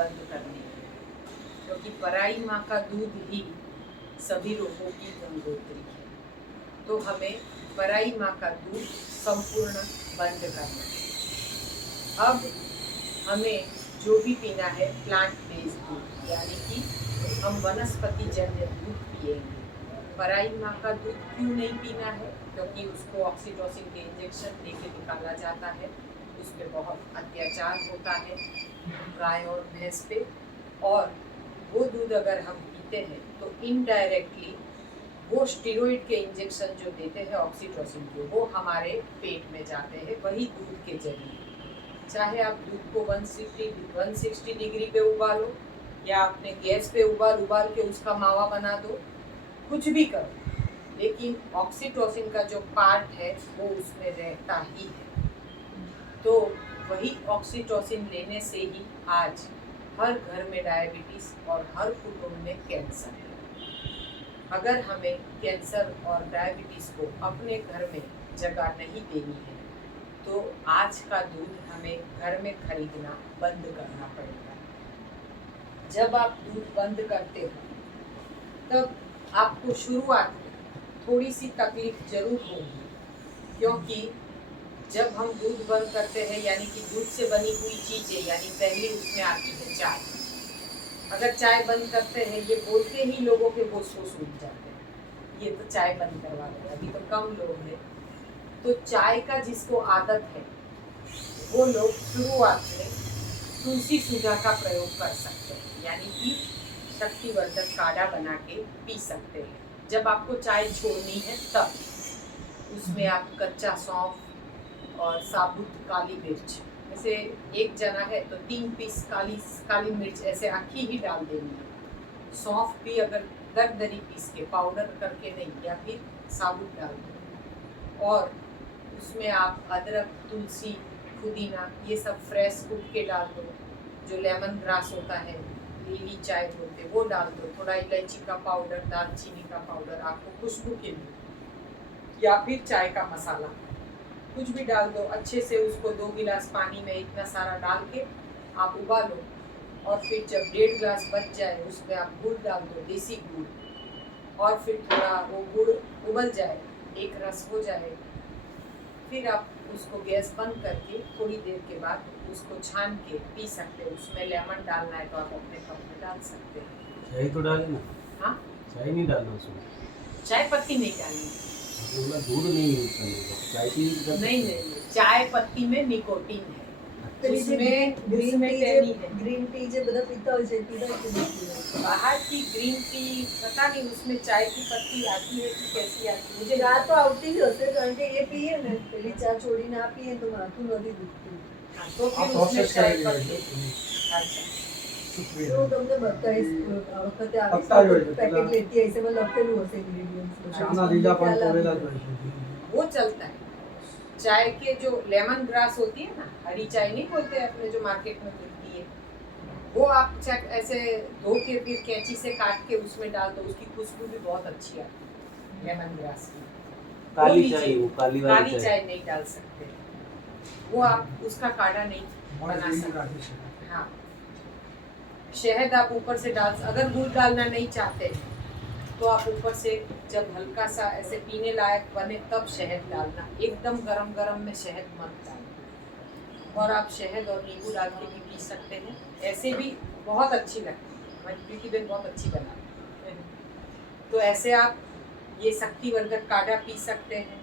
बंद करने की, क्योंकि पराई माँ का दूध ही सभी रोगों की गंगोत्री है। तो हमें पराई माँ का दूध संपूर्ण बंद करना है। अब हमें जो भी पीना है प्लांट बेस्ड दूध, यानी कि हम वनस्पति जन्य दूध पिएंगे। पराई माँ का दूध क्यों नहीं पीना है? क्योंकि उसको ऑक्सीटोसिन के इंजेक्शन देके निकाला जाता है, उस पर बहुत अत्याचार होता है गाय और भैंस पे, और वो दूध अगर हम पीते हैं तो इनडायरेक्टली वो स्टीरॉइड के इंजेक्शन जो देते हैं ऑक्सीटोसिन के, वो हमारे पेट में जाते हैं वही दूध के जरिए। चाहे आप दूध को 160 डिग्री पे उबालो या आपने गैस पे उबाल के उसका मावा बना दो, कुछ भी करो, लेकिन ऑक्सीटोसिन का जो पार्ट है वो उसमें रहता ही है। तो वही ऑक्सीटोसिन लेने से ही आज हर घर में डायबिटीज और हर कुटुंब में कैंसर है। अगर हमें कैंसर और डायबिटीज को अपने घर में जगह नहीं देनी है तो आज का दूध हमें घर में खरीदना बंद करना पड़ेगा। जब आप दूध बंद करते हो तब आपको शुरुआत में थोड़ी सी तकलीफ जरूर होगी, क्योंकि जब हम दूध बंद करते हैं यानी कि दूध से बनी हुई चीजें, यानी पहली उसमें आती है चाय। अगर चाय बंद करते हैं, ये बोलते ही लोगों के होश उड़ जाते हैं, ये तो चाय बंद करवा दो, अभी तो कम लोग हैं। तो चाय का जिसको आदत है वो लोग शुरुआत में तुलसी सूजा का प्रयोग कर सकते हैं, यानी कि शक्तिवर्धक काढ़ा बना के पी सकते हैं। जब आपको चाय छोड़नी है तब उसमें आप कच्चा सौंफ और साबुत काली मिर्च, जैसे एक जना है तो 3 पीस काली मिर्च ऐसे आखी ही डाल देनी है। सौंफ भी अगर दरदरी पीस के पाउडर करके नहीं, या फिर साबुत डाल दो, और उसमें आप अदरक, तुलसी, पुदीना ये सब फ्रेश कूट के डाल दो। जो लेमन ग्रास होता है, नीली चाय बोलते, वो डाल दो। थोड़ा इलायची का पाउडर, दालचीनी का पाउडर आपको खुशबू के लिए, या फिर चाय का मसाला कुछ भी डाल दो। अच्छे से उसको 2 गिलास पानी में इतना सारा डाल के आप उबालो, और फिर जब 1.5 गिलास बच जाए उसमें आप गुड़ डाल दो, देसी गुड़, और फिर थोड़ा वो गुड़ उबल जाए, एक रस हो जाए, फिर आप उसको गैस बंद करके थोड़ी देर के बाद उसको छान के पी सकते हो। उसमें लेमन डालना है तो आप अपने कप में डाल सकते हैं। चाय तो डाले ना? हाँ, चाय नहीं डालना उसमें? चाय पत्ती नहीं डालनी, मतलब दूध नहीं यूज करने का, चाय की यूज करते? नहीं, चाय पत्ती में निकोटीन है, उसमें ग्रीन टी જે બધા પીતા હોય છે પીતા છે। बाहर की ग्रीन टी पता नहीं उसमें चाय की पत्ती आती है कि कैसी आती है, मुझे ચા તો આવતી જ હશે કારણ કે એ પીએ ને પેલી ચા છોડીને આ પીએ તો માથું નથી દુખતું। हाँ, तो फिर उसमें चाय पत्ती। अच्छा, તો તમને બતાવીશ આ વખતે પત્તા જ હોય આવીશ છે, પેકેટ પેલા લેતી આવીશ એમાં લખેલું હશે ઇન્ગ્રેડિયન્ટ્સ ચાના લીલા પણ તોડેલા જ હોય છે। वो चलता है। चाय के जो लेमन ग्रास होती है ना, हरी चाय नहीं बोलते अपने, जो मार्केट में मिलती है, वो आप ऐसे धो के फिर कैंची से काट के उसमें डाल दो, उसकी खुशबू भी बहुत अच्छी आती है लेमन ग्रास की। काली चाय, वो काली वाली काली चाय नहीं डाल सकते, वो आप उसका काढ़ा नहीं बना सकते। हाँ, शहद आप ऊपर से डाल, अगर दूध डालना नहीं चाहते तो आप ऊपर से जब हल्का सा ऐसे पीने लायक बने तब शहद डालना, एकदम गरम गरम में शहद मत डालना। और आप शहद और नींबू डाल के भी पी सकते हैं, ऐसे भी बहुत अच्छी लगती है, हमारी प्रीति बहन बहुत अच्छी बनाती है। तो ऐसे आप ये शक्तिवर्धक काढ़ा पी सकते हैं।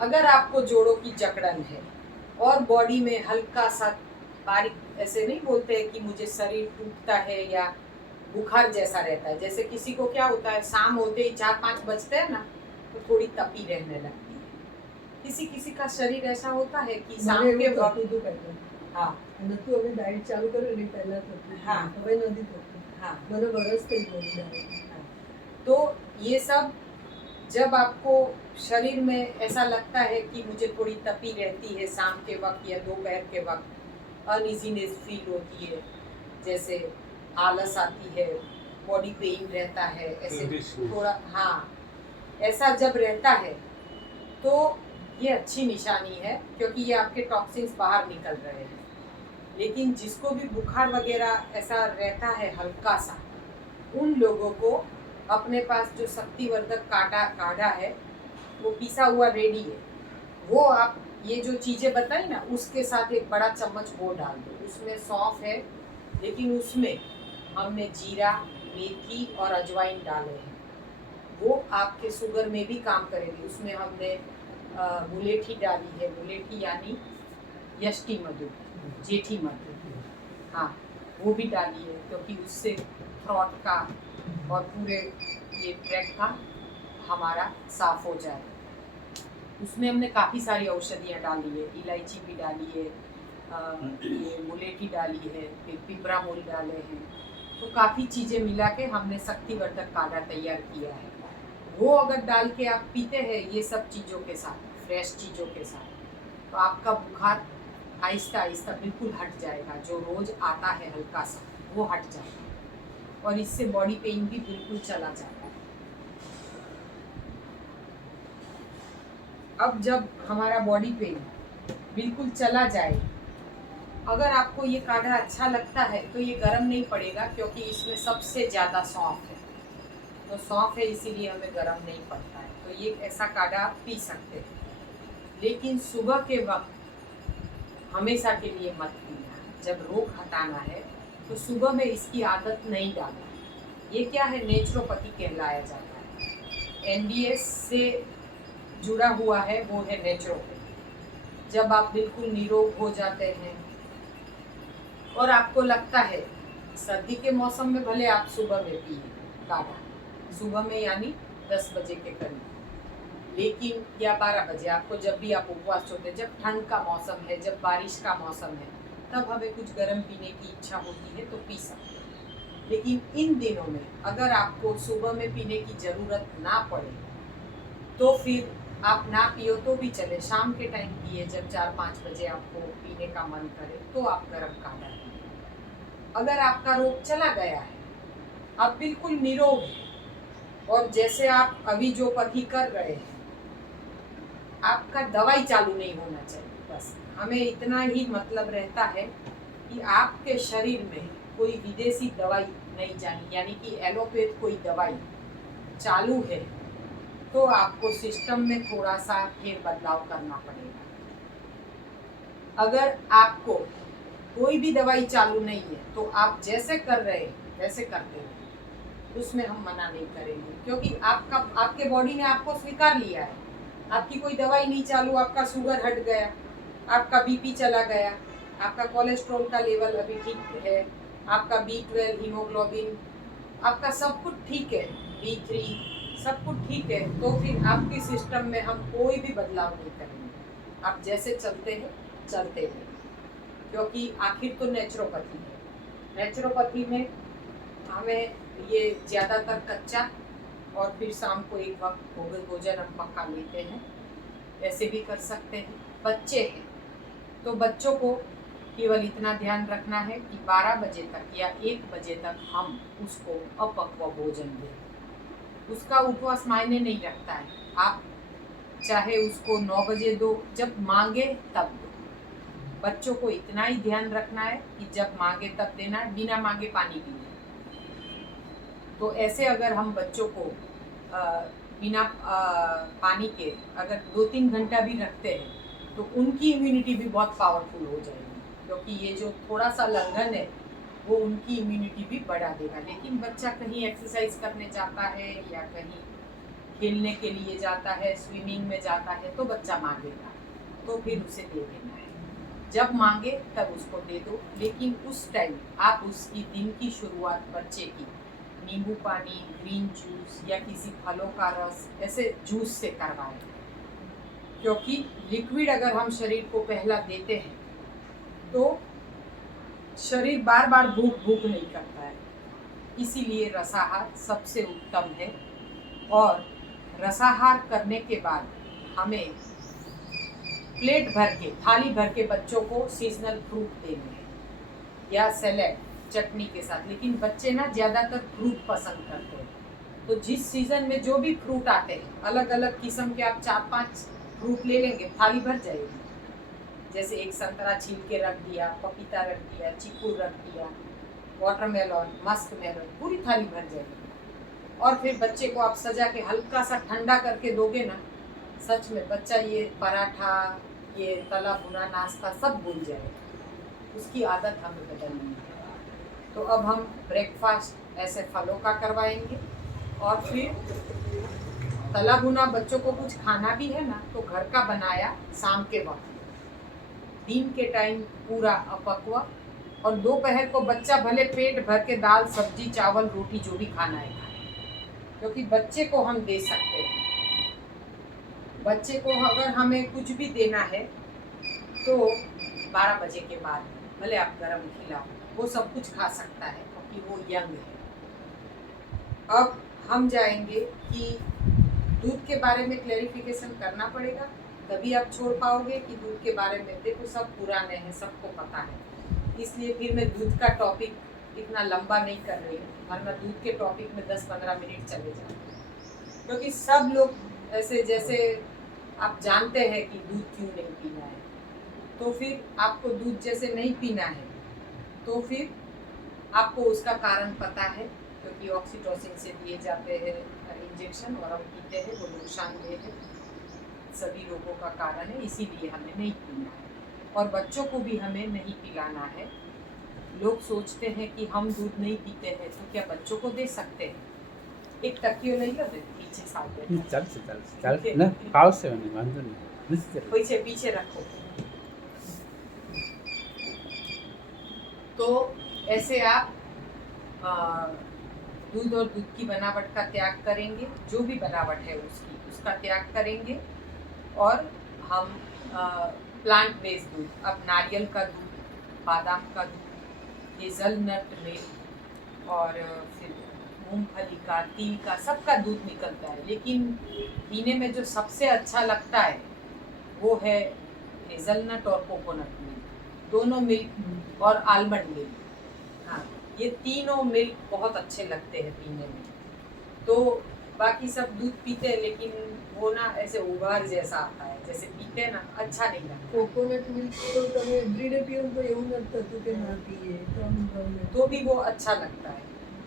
अगर आपको जोड़ों की जकड़न है और बॉडी में हल्का सा बारीक, ऐसे नहीं बोलते हैं कि मुझे शरीर टूटता है या बुखार जैसा रहता है, जैसे किसी को क्या होता है शाम होते ही 4-5 बजते हैं ना तो थोड़ी तपी रहने लगती है। किसी किसी का शरीर ऐसा होता है कि शाम के वक्त, થતું પહેલા हाँ નતું હવે ડાયટ ચાલુ કર્યું ને પહેલા થતું હા। હવે નથી થતું हाँ, મને વરસ થઈ ગયું ડાયટ। तो ये सब जब आपको शरीर में ऐसा लगता है कि मुझे थोड़ी तपी रहती है शाम के वक्त या दोपहर के वक्त, अनइजीनेस फील होती है, जैसे आलस आती है, बॉडी पेन रहता है, ऐसे थोड़ा, हाँ ऐसा जब रहता है तो ये अच्छी निशानी है, क्योंकि ये आपके टॉक्सिन्स बाहर निकल रहे हैं। लेकिन जिसको भी बुखार वगैरह ऐसा रहता है हल्का सा, उन लोगों को अपने पास जो शक्तिवर्धक काढ़ा है वो पिसा हुआ रेडी है, वो आप ये जो चीज़ें बताई ना उसके साथ एक बड़ा चम्मच वो डाल दो। उसमें सौंफ है, लेकिन उसमें हमने जीरा, मेथी और अजवाइन डाले हैं, वो आपके शुगर में भी काम करेगी। उसमें हमने मुलेठी डाली है, मुलेठी यानी यष्टि मधु, जेठी मधु, हाँ वो भी डाली है, क्योंकि उससे थ्रॉट का और पूरे ये ट्रैक का हमारा साफ हो जाए। उसमें हमने काफ़ी सारी औषधियाँ डाली है, इलायची भी डाली है, ये मुलेठी डाली है, फिर पिपरामूल डाले हैं, तो काफ़ी चीज़ें मिला के हमने शक्तिवर्धक काढ़ा तैयार किया है। वो अगर डाल के आप पीते हैं ये सब चीज़ों के साथ, फ्रेश चीज़ों के साथ, तो आपका बुखार आहिस्ता आहिस्ता बिल्कुल हट जाएगा। जो रोज़ आता है हल्का सा वो हट जाएगा, और इससे बॉडी पेन भी बिल्कुल चला जाएगा। अब जब हमारा बॉडी पेन बिल्कुल चला जाए, अगर आपको ये काढ़ा अच्छा लगता है तो ये गर्म नहीं पड़ेगा, क्योंकि इसमें सबसे ज़्यादा सौंफ है, तो सौंफ है इसीलिए हमें गर्म नहीं पड़ता है। तो ये ऐसा काढ़ा आप पी सकते हैं, लेकिन सुबह के वक्त हमेशा के लिए मत पीना। जब रोग हटाना है तो सुबह में इसकी आदत नहीं डालना। ये क्या है, नेचुरोपैथी कहलाया जाता है, एनडीएस से जुड़ा हुआ है, वो है नेचुरोपैथी। जब आप बिल्कुल निरोग हो जाते हैं और आपको लगता है, सर्दी के मौसम में भले आप सुबह में पिए काढ़ा, सुबह में यानी 10 बजे के करीब, लेकिन या 12 बजे, आपको जब भी आप उपवास छोड़ते हैं, जब ठंड का मौसम है, जब बारिश का मौसम है, तब हमें कुछ गर्म पीने की इच्छा होती है तो पी सकते हैं। लेकिन इन दिनों में अगर आपको सुबह में पीने की ज़रूरत ना पड़े तो फिर आप ना पियो तो भी चले, शाम के टाइम पिए, जब 4-5 बजे आपको पीने का मन करे तो आप गर्म काढ़ा पिए। अगर आपका रोग चला गया है, आप बिल्कुल निरोग हैं, और जैसे आप अभी जो पथी कर रहे हैं, आपका दवाई चालू नहीं होना चाहिए। बस हमें इतना ही मतलब रहता है कि आपके शरीर में कोई विदेशी दवाई नहीं जानी, यानी कि एलोपैथ कोई दवाई चालू है तो आपको सिस्टम में थोड़ा सा फेर बदलाव करना पड़ेगा। अगर आपको कोई भी दवाई चालू नहीं है तो आप जैसे कर रहे हैं वैसे करते हैं, उसमें हम मना नहीं करेंगे, क्योंकि आपके बॉडी ने आपको स्वीकार लिया है। आपकी कोई दवाई नहीं चालू, आपका शुगर हट गया, आपका बीपी चला गया, आपका कोलेस्ट्रॉल का लेवल अभी ठीक है, आपका B12, हीमोग्लोबिन, आपका सब कुछ ठीक है, B3 सब कुछ ठीक है, तो फिर आपके सिस्टम में हम कोई भी बदलाव नहीं करेंगे। आप जैसे चलते हैं चलते हैं, क्योंकि आखिर तो नेचुरोपैथी है। नेचुरोपैथी में हमें ये ज़्यादातर कच्चा और फिर शाम को एक वक्त भोजन हम पका लेते हैं, ऐसे भी कर सकते हैं। बच्चे हैं तो बच्चों को केवल इतना ध्यान रखना है कि 12 बजे तक या 1 बजे तक हम उसको अपक्व भोजन दें। उसका उपवास मायने नहीं रखता है, आप चाहे उसको 9 बजे दो, जब मांगे तब दो। बच्चों को इतना ही ध्यान रखना है कि जब मांगे तब देना है, बिना मांगे पानी पीना। तो ऐसे अगर हम बच्चों को बिना पानी के अगर 2-3 घंटा भी रखते हैं तो उनकी इम्यूनिटी भी बहुत पावरफुल हो जाएगी, क्योंकि ये जो थोड़ा सा लंघन है वो उनकी इम्यूनिटी भी बढ़ा देगा। लेकिन बच्चा कहीं एक्सरसाइज करने जाता है या कहीं खेलने के लिए जाता है, स्विमिंग में जाता है, तो बच्चा मांगेगा, तो फिर उसे दे देना है। जब मांगे तब उसको दे दो, लेकिन उस टाइम आप उसकी दिन की शुरुआत बच्चे की नींबू पानी, ग्रीन जूस या किसी फलों का रस, ऐसे जूस से करवाएं, क्योंकि लिक्विड अगर हम शरीर को पहला देते हैं तो शरीर बार बार भूख नहीं करता है। इसीलिए रसाहार सबसे उत्तम है, और रसाहार करने के बाद हमें प्लेट भर के, थाली भर के बच्चों को सीजनल फ्रूट देने हैं या सैलेड चटनी के साथ। लेकिन बच्चे ना ज़्यादातर फ्रूट पसंद करते हैं, तो जिस सीज़न में जो भी फ्रूट आते हैं, अलग अलग किस्म के आप 4-5 फ्रूट ले लेंगे, थाली भर जाएगी। जैसे एक संतरा छील के रख दिया, पपीता रख दिया, चीकू रख दिया, वाटरमेलन, मस्क मेलन, पूरी थाली भर जाएगी। और फिर बच्चे को आप सजा के हल्का सा ठंडा करके दोगे ना, सच में बच्चा ये पराठा, ये तला भुना नाश्ता सब भूल जाएगा। उसकी आदत हमें बदलनी है। तो अब हम ब्रेकफास्ट ऐसे फलों का करवाएंगे। और फिर तला भुना बच्चों को कुछ खाना भी है ना तो घर का बनाया शाम के वक्त, दिन के टाइम पूरा अपक्वा, और दोपहर को बच्चा भले पेट भर के दाल सब्जी चावल रोटी जो भी खाना है खाए, क्योंकि बच्चे को हम दे सकते हैं। बच्चे को अगर हमें कुछ भी देना है तो 12 बजे के बाद भले आप गरम खिलाओ, वो सब कुछ खा सकता है क्योंकि वो यंग है। अब हम जाएंगे कि दूध के बारे में क्लैरिफिकेशन करना पड़ेगा, तभी आप छोड़ पाओगे कि दूध के बारे में देखो सब पुराने हैं, सबको पता है। इसलिए फिर मैं दूध का टॉपिक इतना लंबा नहीं कर रही हूँ, वरना दूध के टॉपिक में 10-15 मिनट चले जाते, क्योंकि सब लोग ऐसे जैसे आप जानते हैं कि दूध क्यों नहीं पीना है, तो फिर आपको दूध जैसे नहीं पीना है तो फिर आपको उसका कारण पता है, क्योंकि ऑक्सीटोसिन से दिए जाते हैं इंजेक्शन और हम पीते हैं, वो नुकसानदेह है, सभी रोगों का कारण है, इसीलिए हमें नहीं पीना है। और बच्चों को भी हमें नहीं पिलाना है। लोग सोचते हैं कि हम दूध नहीं पीते हैं तो क्या बच्चों को दे सकते हैं? एक तकियो લઈ લો ને पीछे साथ में ચાલશે ને આવશે મને વાંધો નહીં पीछे पीछे रखो। तो ऐसे आप दूध और दूध की बनावट का त्याग करेंगे, जो भी बनावट है उसका त्याग करेंगे, और हम प्लांट बेस्ड दूध, अब नारियल का दूध, बादाम का दूध, हेज़लनट मिल्क और फिर मूंगफली का, तिल का, सबका दूध निकलता है। लेकिन पीने में जो सबसे अच्छा लगता है वो है हेज़लनट और कोकोनट मिल्क, दोनों मिल्क और आलमंड मिल्क। हाँ, ये तीनों मिल्क बहुत अच्छे लगते हैं पीने में। तो बाकी सब दूध पीते हैं लेकिन वो ना ऐसे उबार जैसा आता है, जैसे पीते हैं ना, अच्छा नहीं लगता। કોકોનટ મિલ્ક તો તમે એવરીડે પીઓ તો એવું નથી થતું કે ના પીએ તો આમ ગમે. तो भी वो अच्छा लगता है।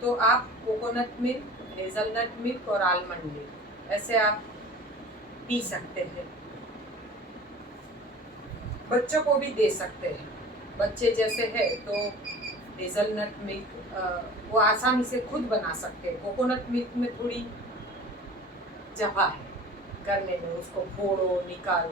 तो आप कोकोनट मिल्क, हेज़लनट मिल्क और आलमंड मिल्क ऐसे आप पी सकते हैं। बच्चों को भी दे सकते हैं। बच्चे जैसे है तो हेज़लनट मिल्क वो आसानी से खुद बना सकते हैं। कोकोनट मिल्क में थोड़ी जगह है करने में, उसको फोड़ो निकालो।